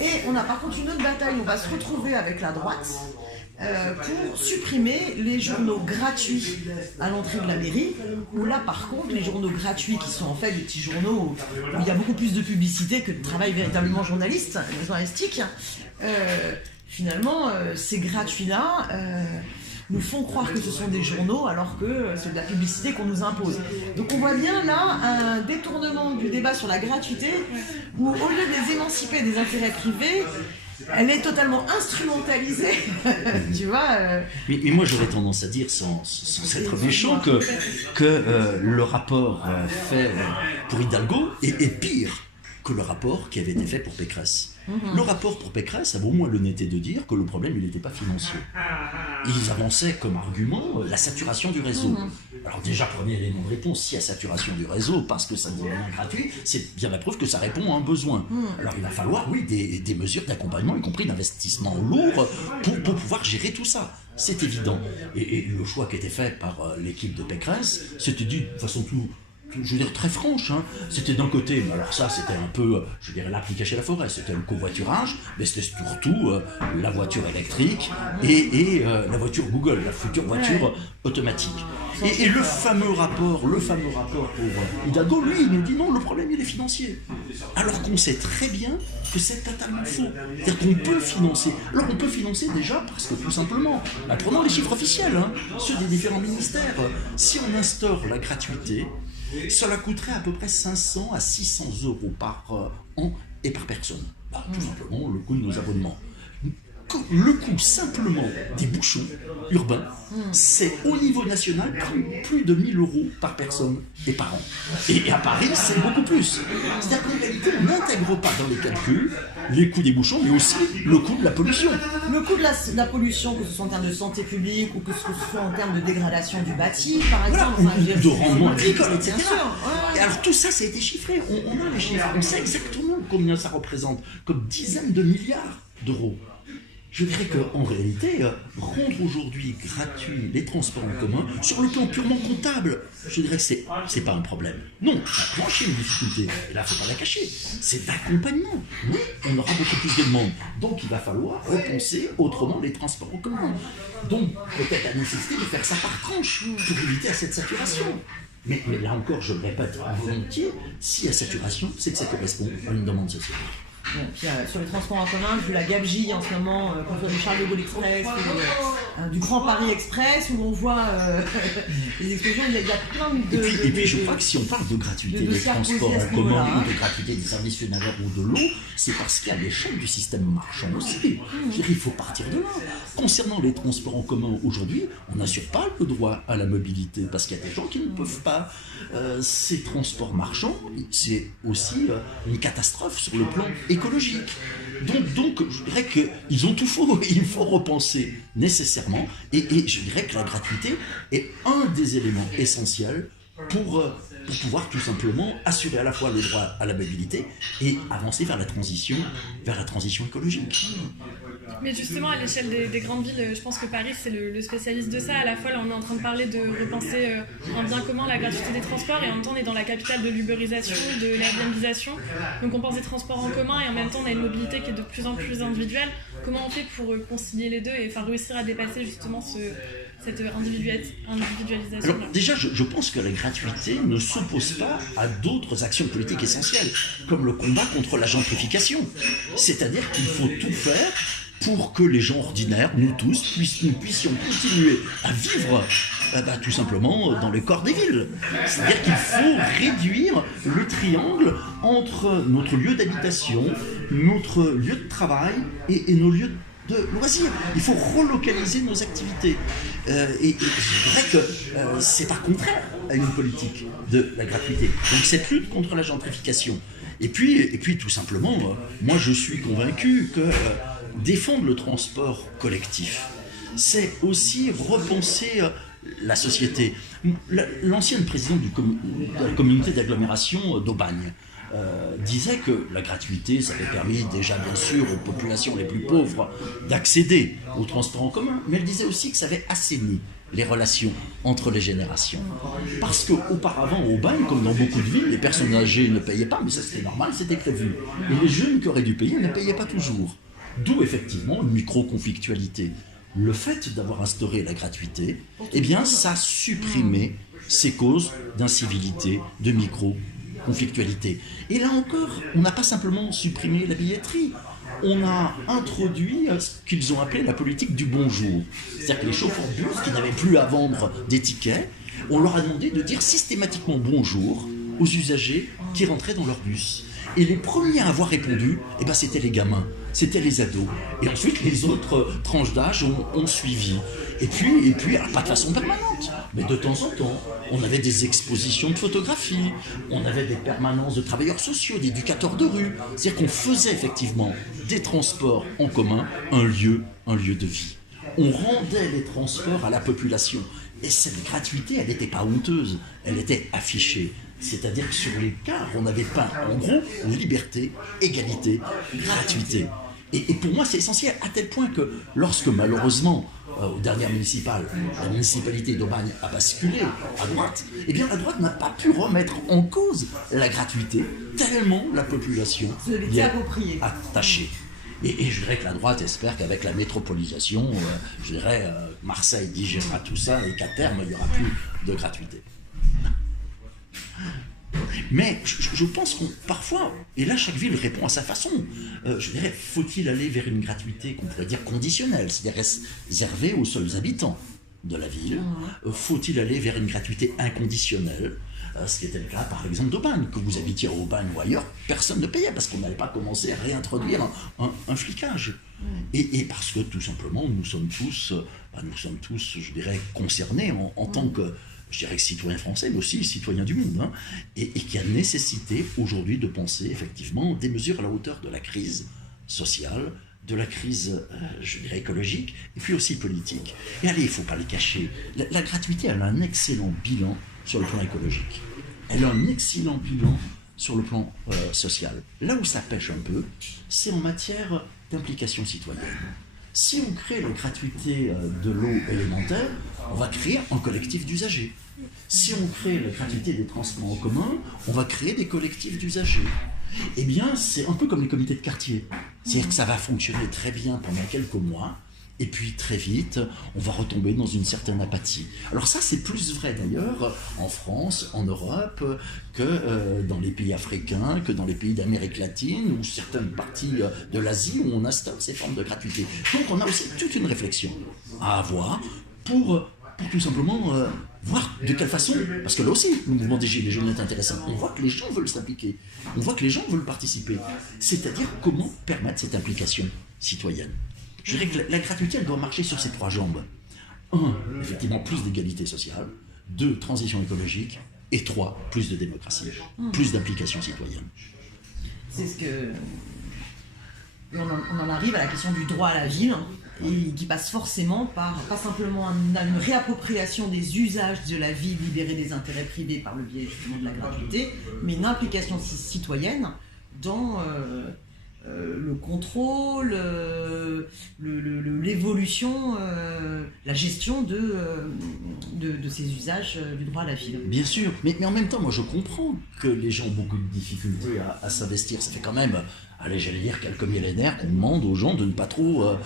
Et on a par contre une autre bataille, on va se retrouver avec la droite pour supprimer les journaux gratuits à l'entrée de la mairie, où là par contre les journaux gratuits qui sont en fait des petits journaux où il y a beaucoup plus de publicité que de travail véritablement journalistique, finalement ces gratuits-là nous font croire que ce sont des journaux alors que c'est de la publicité qu'on nous impose. Donc on voit bien là un détournement du débat sur la gratuité où au lieu de les émanciper des intérêts privés, elle est totalement instrumentalisée, tu vois. Mais moi j'aurais tendance à dire, sans être méchant, que le rapport fait pour Hidalgo est pire que le rapport qui avait été fait pour Pécresse. Le rapport pour Pécresse avait au moins l'honnêteté de dire que le problème il n'était pas financier. Ils avançaient comme argument la saturation du réseau. Alors déjà, premier élément de réponse, s'il y a saturation du réseau parce que ça devient gratuit, c'est bien la preuve que ça répond à un besoin. Alors il va falloir, oui, des mesures d'accompagnement, y compris d'investissement lourd, pour pouvoir gérer tout ça. C'est évident. Et le choix qui était fait par l'équipe de Pécresse, c'était dit de façon je veux dire très franche, hein. C'était d'un côté, mais alors ça c'était un peu, je dirais l'arbre qui cachait la forêt, c'était le covoiturage, mais c'était surtout la voiture électrique et la voiture Google, la future voiture automatique. Et le fameux rapport pour Hidalgo, lui, il nous dit non, le problème il est financier. Alors qu'on sait très bien que c'est totalement faux. C'est-à-dire qu'on peut financer. Alors on peut financer déjà parce que tout simplement, prenons les chiffres officiels, hein, ceux des différents ministères, si on instaure la gratuité, cela coûterait à peu près 500 à 600 euros par an et par personne. Tout simplement le coût de nos abonnements. Le coût simplement des bouchons urbains, c'est au niveau national plus de 1000 euros par personne et par an. Et à Paris, c'est beaucoup plus. C'est-à-dire qu'en réalité, on n'intègre pas dans les calculs les coûts des bouchons, mais aussi le coût de la pollution. Le coût de la pollution, que ce soit en termes de santé publique ou que ce soit en termes de dégradation du bâti, par exemple. Ou de rendement agricole, etc. Bien sûr, ouais. Et alors tout ça, ça a été chiffré. On a les chiffres. On sait exactement combien ça représente, comme dizaines de milliards d'euros. je dirais qu'en réalité, rendre aujourd'hui gratuit les transports en commun, sur le plan purement comptable, je dirais que c'est pas un problème. Non, ça plancher une difficulté, et là, il ne faut pas la cacher, c'est d'accompagnement. Oui, on aura beaucoup plus de demandes, donc il va falloir repenser autrement les transports en commun. Donc, peut-être la nécessité de faire ça par tranche, pour éviter cette saturation. Mais là encore, je le répète volontiers, s'il y a saturation, c'est que ça correspond à une demande sociale. Bon, puis, sur les transports en commun, vu la gabegie en ce moment, qu'on soit du Charles de Gaulle Express ou du Grand Paris Express, où on voit les explosions, il y a plein de... Et puis je crois que si on parle de gratuité des transports en commun ou de gratuité des services funéraires ou de l'eau, c'est parce qu'à l'échelle du système marchand aussi. Je dirais, il faut partir de là. Concernant les transports en commun aujourd'hui, on n'assure pas le droit à la mobilité parce qu'il y a des gens qui ne peuvent pas. Ces transports marchands, c'est aussi une catastrophe sur le plan écologique. Donc je dirais qu'ils ont tout faux, il faut repenser nécessairement, et je dirais que la gratuité est un des éléments essentiels pour pouvoir tout simplement assurer à la fois le droit à la mobilité et avancer vers la transition écologique. Mais justement, à l'échelle des grandes villes, je pense que Paris, c'est le spécialiste de ça. À la fois, là, on est en train de parler de repenser un bien commun, la gratuité des transports, et en même temps, on est dans la capitale de l'uberisation, de l'airbnbisation. Donc, on pense des transports en commun, et en même temps, on a une mobilité qui est de plus en plus individuelle. Comment on fait pour concilier les deux et réussir à dépasser justement cette individualisation? Alors, déjà, je pense que la gratuité ne s'oppose pas à d'autres actions politiques essentielles, comme le combat contre la gentrification. C'est-à-dire qu'il faut tout faire pour que les gens ordinaires, nous tous, nous puissions continuer à vivre tout simplement dans les corps des villes. C'est-à-dire qu'il faut réduire le triangle entre notre lieu d'habitation, notre lieu de travail et nos lieux de loisirs. Il faut relocaliser nos activités. Et je dirais que c'est pas contraire à une politique de la gratuité. Donc cette lutte contre la gentrification. Et puis tout simplement, moi je suis convaincu que défendre le transport collectif, c'est aussi repenser la société. L'ancienne présidente de la communauté d'agglomération d'Aubagne disait que la gratuité, ça avait permis déjà bien sûr aux populations les plus pauvres d'accéder au transport en commun, mais elle disait aussi que ça avait assaini les relations entre les générations. Parce qu'auparavant, au Aubagne, comme dans beaucoup de villes, les personnes âgées ne payaient pas, mais ça c'était normal, c'était prévu. Et les jeunes qui auraient dû payer ne payaient pas toujours. D'où effectivement une micro-conflictualité. Le fait d'avoir instauré la gratuité, eh bien, ça supprimait ces causes d'incivilité, de micro-conflictualité. Et là encore, on n'a pas simplement supprimé la billetterie, on a introduit ce qu'ils ont appelé la politique du bonjour. C'est-à-dire que les chauffeurs de bus qui n'avaient plus à vendre des tickets, on leur a demandé de dire systématiquement bonjour aux usagers qui rentraient dans leur bus. Et les premiers à avoir répondu, eh ben, c'était les gamins, c'était les ados. Et ensuite, les autres tranches d'âge ont suivi. Et puis, alors, pas de façon permanente, mais de temps en temps, on avait des expositions de photographie, on avait des permanences de travailleurs sociaux, d'éducateurs de rue. C'est-à-dire qu'on faisait effectivement des transports en commun un lieu de vie. On rendait les transports à la population. Et cette gratuité, elle n'était pas honteuse, elle était affichée. C'est-à-dire que sur les cartes, on avait peint en gros liberté, égalité, gratuité. Et pour moi, c'est essentiel, à tel point que lorsque malheureusement, aux dernières municipales, la municipalité d'Aubagne a basculé à droite, eh bien la droite n'a pas pu remettre en cause la gratuité, tellement la population y est attachée. Et je dirais que la droite espère qu'avec la métropolisation, je dirais, Marseille digérera tout ça et qu'à terme, il n'y aura plus de gratuité. Mais je pense qu'on parfois, et là chaque ville répond à sa façon, je dirais, faut-il aller vers une gratuité qu'on pourrait dire conditionnelle, c'est-à-dire réservée aux seuls habitants de la ville? Faut-il aller vers une gratuité inconditionnelle, ce qui était le cas par exemple d'Aubagne, que vous habitiez à Aubagne ou ailleurs, personne ne payait parce qu'on n'allait pas commencer à réintroduire un flicage. Et parce que tout simplement nous sommes tous, je dirais, concernés en tant que, je dirais, citoyens français, mais aussi citoyens du monde, hein, et qu'il y a nécessité aujourd'hui de penser effectivement des mesures à la hauteur de la crise sociale, de la crise, je dirais, écologique, et puis aussi politique. Et allez, il ne faut pas le cacher, la gratuité, elle a un excellent bilan sur le plan écologique. Elle a un excellent bilan sur le plan social. Là où ça pêche un peu, c'est en matière d'implication citoyenne. Si on crée la gratuité de l'eau élémentaire, on va créer un collectif d'usagers. Si on crée la gratuité des transports en commun, on va créer des collectifs d'usagers. Eh bien, c'est un peu comme les comités de quartier. C'est-à-dire que ça va fonctionner très bien pendant quelques mois, et puis très vite, on va retomber dans une certaine apathie. Alors ça, c'est plus vrai d'ailleurs en France, en Europe, que dans les pays africains, que dans les pays d'Amérique latine, ou certaines parties de l'Asie, où on installe ces formes de gratuité. Donc on a aussi toute une réflexion à avoir pour tout simplement voir de quelle façon, parce que là aussi, le mouvement des Gilets jaunes est intéressant, on voit que les gens veulent s'impliquer, on voit que les gens veulent participer, c'est-à-dire comment permettre cette implication citoyenne. Je dirais que la gratuité, elle doit marcher sur ces 3 jambes. 1, effectivement, plus d'égalité sociale, 2, transition écologique, et 3, plus de démocratie, plus d'implication citoyenne. C'est ce que... On en arrive à la question du droit à la ville, et qui passe forcément par, pas simplement une réappropriation des usages de la ville libérée des intérêts privés par le biais justement de la gratuité, mais une implication citoyenne dans le contrôle, l'évolution, la gestion de ces usages du droit à la ville. Bien sûr, mais en même temps, moi je comprends que les gens ont beaucoup de difficultés à s'investir. Ça fait quand même, allez, j'allais dire quelques millénaires qu'on demande aux gens de ne pas trop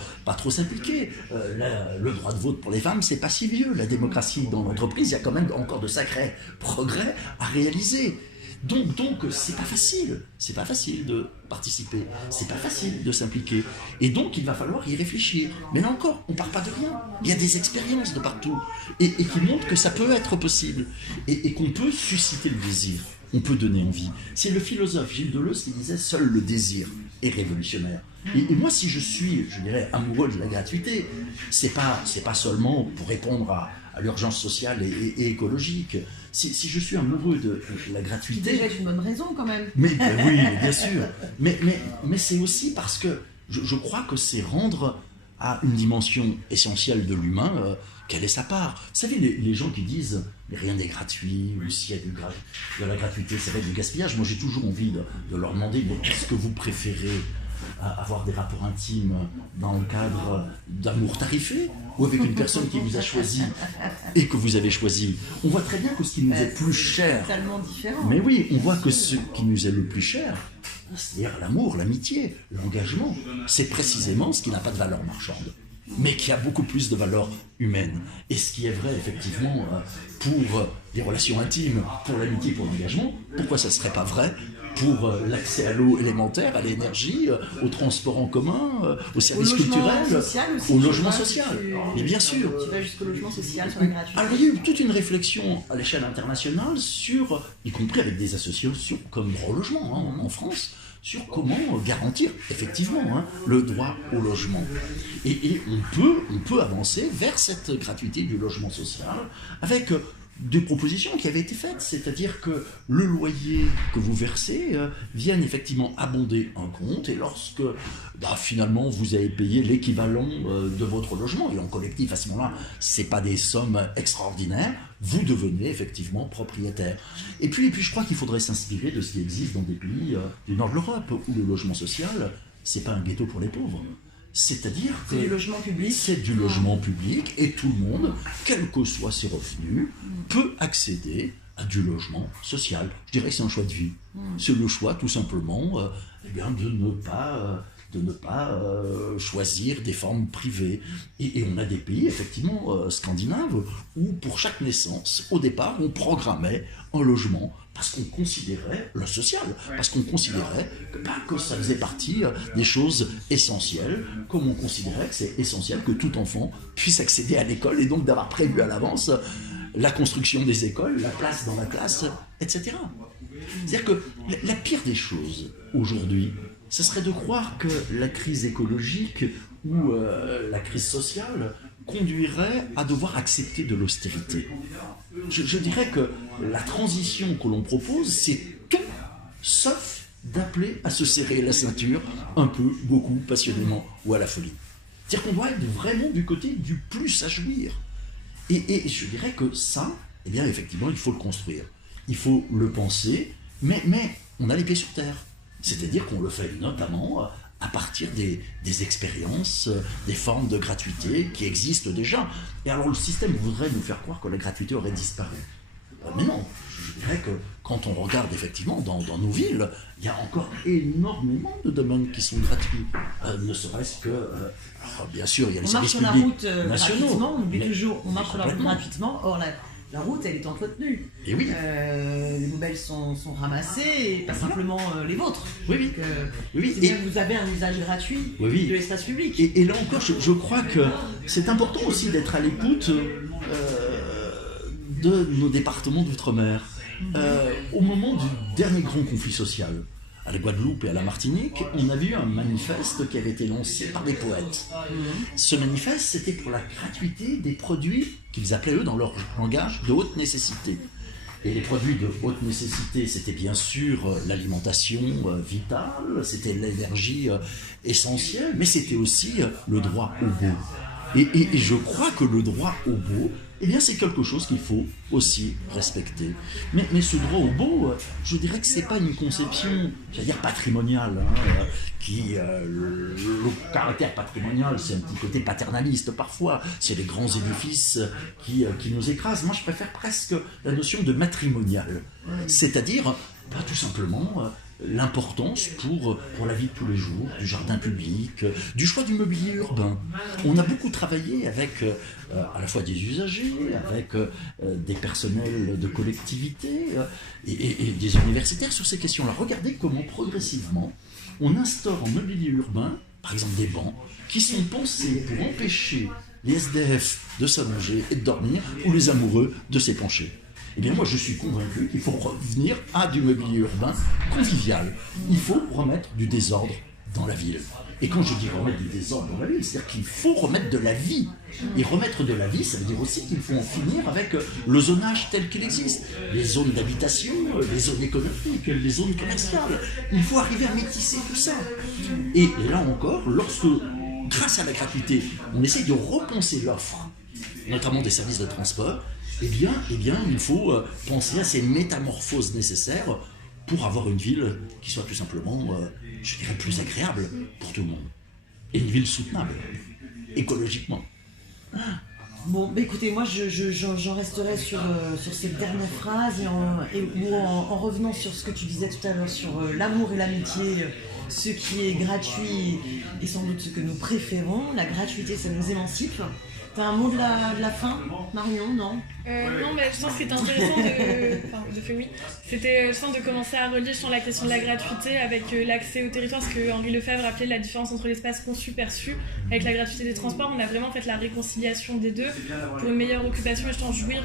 s'impliquer. Le droit de vote pour les femmes, c'est pas si vieux. La démocratie dans l'entreprise, il y a quand même encore de sacrés progrès à réaliser. Donc c'est pas facile de participer, c'est pas facile de s'impliquer. Et donc il va falloir y réfléchir. Mais là encore, on part pas de rien. Il y a des expériences de partout et qui montrent que ça peut être possible et qu'on peut susciter le désir, on peut donner envie. C'est le philosophe Gilles Deleuze qui disait « Seul le désir est révolutionnaire ». Et moi, si je suis, je dirais, amoureux de la gratuité, c'est pas seulement pour répondre à l'urgence sociale et écologique. Si je suis amoureux de la gratuité... C'est déjà une bonne raison quand même. Mais oui, bien sûr. Mais c'est aussi parce que je crois que c'est rendre à une dimension essentielle de l'humain quelle est sa part. Vous savez, les gens qui disent mais rien n'est gratuit, ou s'il y a de la gratuité, ça va être du gaspillage. Moi, j'ai toujours envie de leur demander est-ce que vous préférez avoir des rapports intimes dans le cadre d'amour tarifé ou avec une personne qui vous a choisi et que vous avez choisi. On voit très bien que ce qui nous est plus cher, c'est tellement différent. Mais oui, on voit que ce qui nous est le plus cher, c'est-à-dire l'amour, l'amitié, l'engagement, c'est précisément ce qui n'a pas de valeur marchande, mais qui a beaucoup plus de valeur humaine. Et ce qui est vrai, effectivement, pour les relations intimes, pour l'amitié, pour l'engagement, pourquoi ça ne serait pas vrai pour l'accès à l'eau élémentaire, à l'énergie, au transport en commun, aux services culturels, au logement social. Mais bien sûr. Tu vas jusqu'au logement social sur la gratuité. Alors il y a eu toute une réflexion à l'échelle internationale sur, y compris avec des associations comme Droit au logement en France, sur comment garantir effectivement le droit au logement. Et on peut avancer vers cette gratuité du logement social avec des propositions qui avaient été faites, c'est-à-dire que le loyer que vous versez vienne effectivement abonder un compte, et lorsque finalement vous avez payé l'équivalent de votre logement, et en collectif à ce moment-là, c'est pas des sommes extraordinaires, vous devenez effectivement propriétaire. Et puis je crois qu'il faudrait s'inspirer de ce qui existe dans des pays du nord de l'Europe, où le logement social, c'est pas un ghetto pour les pauvres. C'est-à-dire que c'est du logement public. C'est du logement public et tout le monde, quels que soient ses revenus, peut accéder à du logement social. Je dirais que c'est un choix de vie. C'est le choix tout simplement de ne pas choisir des formes privées. Et on a des pays, effectivement, scandinaves, où pour chaque naissance, au départ, on programmait un logement parce qu'on considérait le social, parce qu'on considérait que ça faisait partie des choses essentielles, comme on considérait que c'est essentiel que tout enfant puisse accéder à l'école, et donc d'avoir prévu à l'avance la construction des écoles, la place dans la classe, etc. C'est-à-dire que la pire des choses aujourd'hui, ce serait de croire que la crise écologique ou la crise sociale conduirait à devoir accepter de l'austérité. Je dirais que la transition que l'on propose, c'est tout sauf d'appeler à se serrer la ceinture un peu, beaucoup, passionnément ou à la folie. C'est-à-dire qu'on doit être vraiment du côté du plus à jouir. Et je dirais que ça, eh bien effectivement, il faut le construire. Il faut le penser, mais on a les pieds sur terre. C'est-à-dire qu'on le fait notamment à partir des expériences, des formes de gratuité qui existent déjà. Et alors le système voudrait nous faire croire que la gratuité aurait disparu. Mais non, je dirais que quand on regarde effectivement dans nos villes, il y a encore énormément de domaines qui sont gratuits. Ne serait-ce que, alors, bien sûr, il y a les services publics nationaux. On oublie toujours, on marche sur la route gratuitement, or la route, elle est entretenue. Et oui. Les poubelles sont ramassées, et pas simplement les vôtres. Oui, oui. C'est bien que vous avez un usage gratuit de l'espace public. Et là encore, je crois que c'est important aussi d'être à l'écoute de nos départements d'outre-mer. Au moment du dernier grand conflit social, à la Guadeloupe et à la Martinique, on a vu un manifeste qui avait été lancé par des poètes. Ce manifeste, c'était pour la gratuité des produits qu'ils appelaient, eux, dans leur langage, de haute nécessité. Et les produits de haute nécessité, c'était bien sûr l'alimentation vitale, c'était l'énergie essentielle, mais c'était aussi le droit au beau. Et je crois que le droit au beau, eh bien, c'est quelque chose qu'il faut aussi respecter. Mais ce droit au beau, je dirais que c'est pas une conception, j'allais dire patrimoniale, le caractère patrimonial, c'est un petit côté paternaliste parfois, c'est les grands édifices qui nous écrasent. Moi, je préfère presque la notion de matrimonial, c'est-à-dire, tout simplement, l'importance pour la vie de tous les jours, du jardin public, du choix du mobilier urbain. On a beaucoup travaillé avec à la fois des usagers, avec des personnels de collectivités et des universitaires sur ces questions-là. Regardez comment progressivement on instaure en mobilier urbain, par exemple des bancs, qui sont pensés pour empêcher les SDF de s'allonger et de dormir, ou les amoureux de s'épancher. Eh bien moi je suis convaincu qu'il faut revenir à du mobilier urbain convivial. Il faut remettre du désordre dans la ville. Et quand je dis remettre du désordre dans la ville, c'est-à-dire qu'il faut remettre de la vie. Et remettre de la vie, ça veut dire aussi qu'il faut en finir avec le zonage tel qu'il existe. Les zones d'habitation, les zones économiques, les zones commerciales. Il faut arriver à métisser tout ça. Et là encore, lorsque, grâce à la gratuité, on essaye de repenser l'offre, notamment des services de transport, eh bien, il faut penser à ces métamorphoses nécessaires pour avoir une ville qui soit tout simplement, je dirais, plus agréable pour tout le monde. Et une ville soutenable, écologiquement. Bon, bah écoutez, moi j'en resterai sur cette dernière phrase en revenant sur ce que tu disais tout à l'heure sur l'amour et l'amitié, ce qui est gratuit est sans doute ce que nous préférons. La gratuité, ça nous émancipe. T'as un mot de la fin, Marion, non? Non, mais je pense que c'était intéressant c'était de commencer à relier la question de la gratuité avec l'accès au territoire, ce que Henri Lefebvre appelait la différence entre l'espace conçu, perçu. Avec la gratuité des transports, on a vraiment fait la réconciliation des deux pour une meilleure occupation et jouir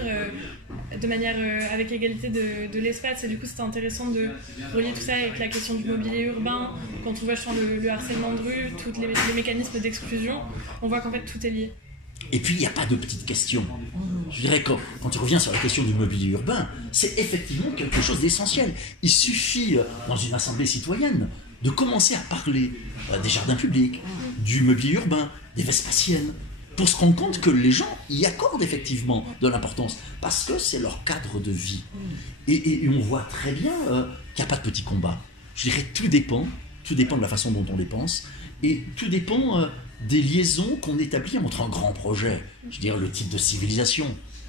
de manière avec égalité de l'espace. Et du coup, c'était intéressant de relier tout ça avec la question du mobilier urbain. Quand on voit le harcèlement de rue, tous les mécanismes d'exclusion, on voit qu'en fait tout est lié. Et puis, il n'y a pas de petites questions. Je dirais que quand tu reviens sur la question du mobilier urbain, c'est effectivement quelque chose d'essentiel. Il suffit, dans une assemblée citoyenne, de commencer à parler des jardins publics, du mobilier urbain, des Vespasiennes, pour se rendre compte que les gens y accordent effectivement de l'importance, parce que c'est leur cadre de vie. Et on voit très bien qu'il n'y a pas de petits combats. Je dirais tout dépend de la façon dont on les pense, et tout dépend des liaisons qu'on établit entre un grand projet, je veux dire le type de civilisation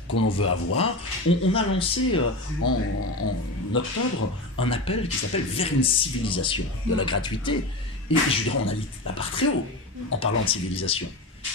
qu'on veut avoir. On a lancé en octobre un appel qui s'appelle « Vers une civilisation » de la gratuité. Et je dirais, on a mis la barre très haut en parlant de civilisation.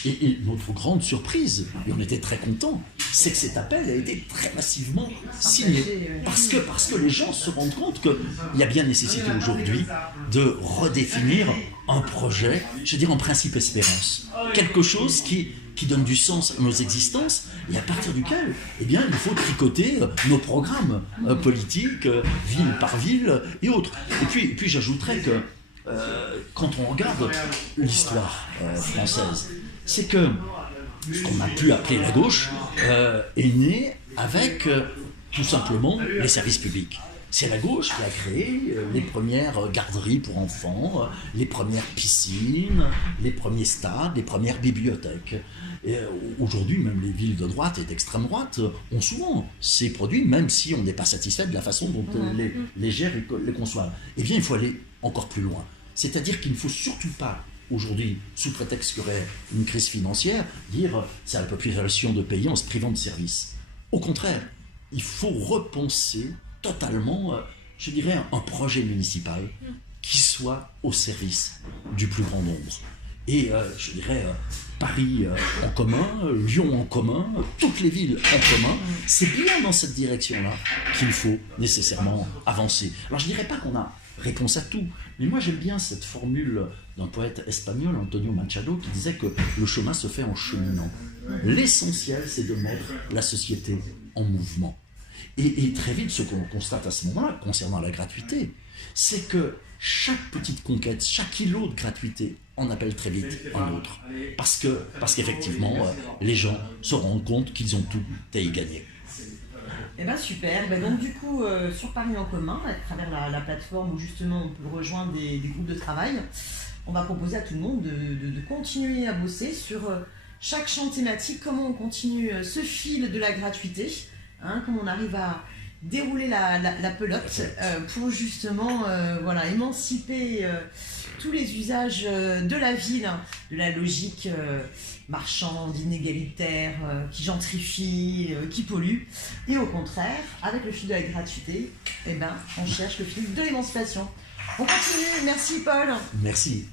Et notre grande surprise, et on était très contents, c'est que cet appel a été très massivement signé. Parce que les gens se rendent compte qu'il y a bien nécessité aujourd'hui de redéfinir un projet, je veux dire en principe espérance. Quelque chose qui donne du sens à nos existences et à partir duquel, eh bien, il faut tricoter nos programmes politiques, ville par ville et autres. Et puis j'ajouterais que quand on regarde l'histoire française, c'est que ce qu'on a pu appeler la gauche est né avec tout simplement les services publics. C'est la gauche qui a créé les premières garderies pour enfants, les premières piscines, les premiers stades, les premières bibliothèques. Et aujourd'hui, même les villes de droite et d'extrême droite ont souvent ces produits, même si on n'est pas satisfait de la façon dont les gèrent et les conçoivent. Eh bien, il faut aller encore plus loin. C'est-à-dire qu'il ne faut surtout pas, aujourd'hui, sous prétexte qu'il y aurait une crise financière, dire c'est à la population de payer en se privant de services. Au contraire, il faut repenser totalement, je dirais, un projet municipal qui soit au service du plus grand nombre. Et je dirais, Paris en commun, Lyon en commun, toutes les villes en commun, c'est bien dans cette direction-là qu'il faut nécessairement avancer. Alors je ne dirais pas qu'on a réponse à tout, mais moi j'aime bien cette formule d'un poète espagnol, Antonio Machado, qui disait que le chemin se fait en cheminant. L'essentiel, c'est de mettre la société en mouvement. Et très vite, ce qu'on constate à ce moment-là, concernant la gratuité, c'est que chaque petite conquête, chaque îlot de gratuité en appelle très vite un autre. Parce qu'effectivement, les gens se rendent compte qu'ils ont tout à y gagner. Eh bien super, donc du coup sur Paris en commun, à travers la plateforme où justement on peut rejoindre des groupes de travail, on va proposer à tout le monde de continuer à bosser sur chaque champ thématique, comment on continue ce fil de la gratuité, comment on arrive à dérouler la pelote pour justement émanciper tous les usages de la ville, de la logique marchande, inégalitaire, qui gentrifie, qui pollue. Et au contraire, avec le fil de la gratuité, on cherche le fil de l'émancipation. On continue, merci Paul. Merci.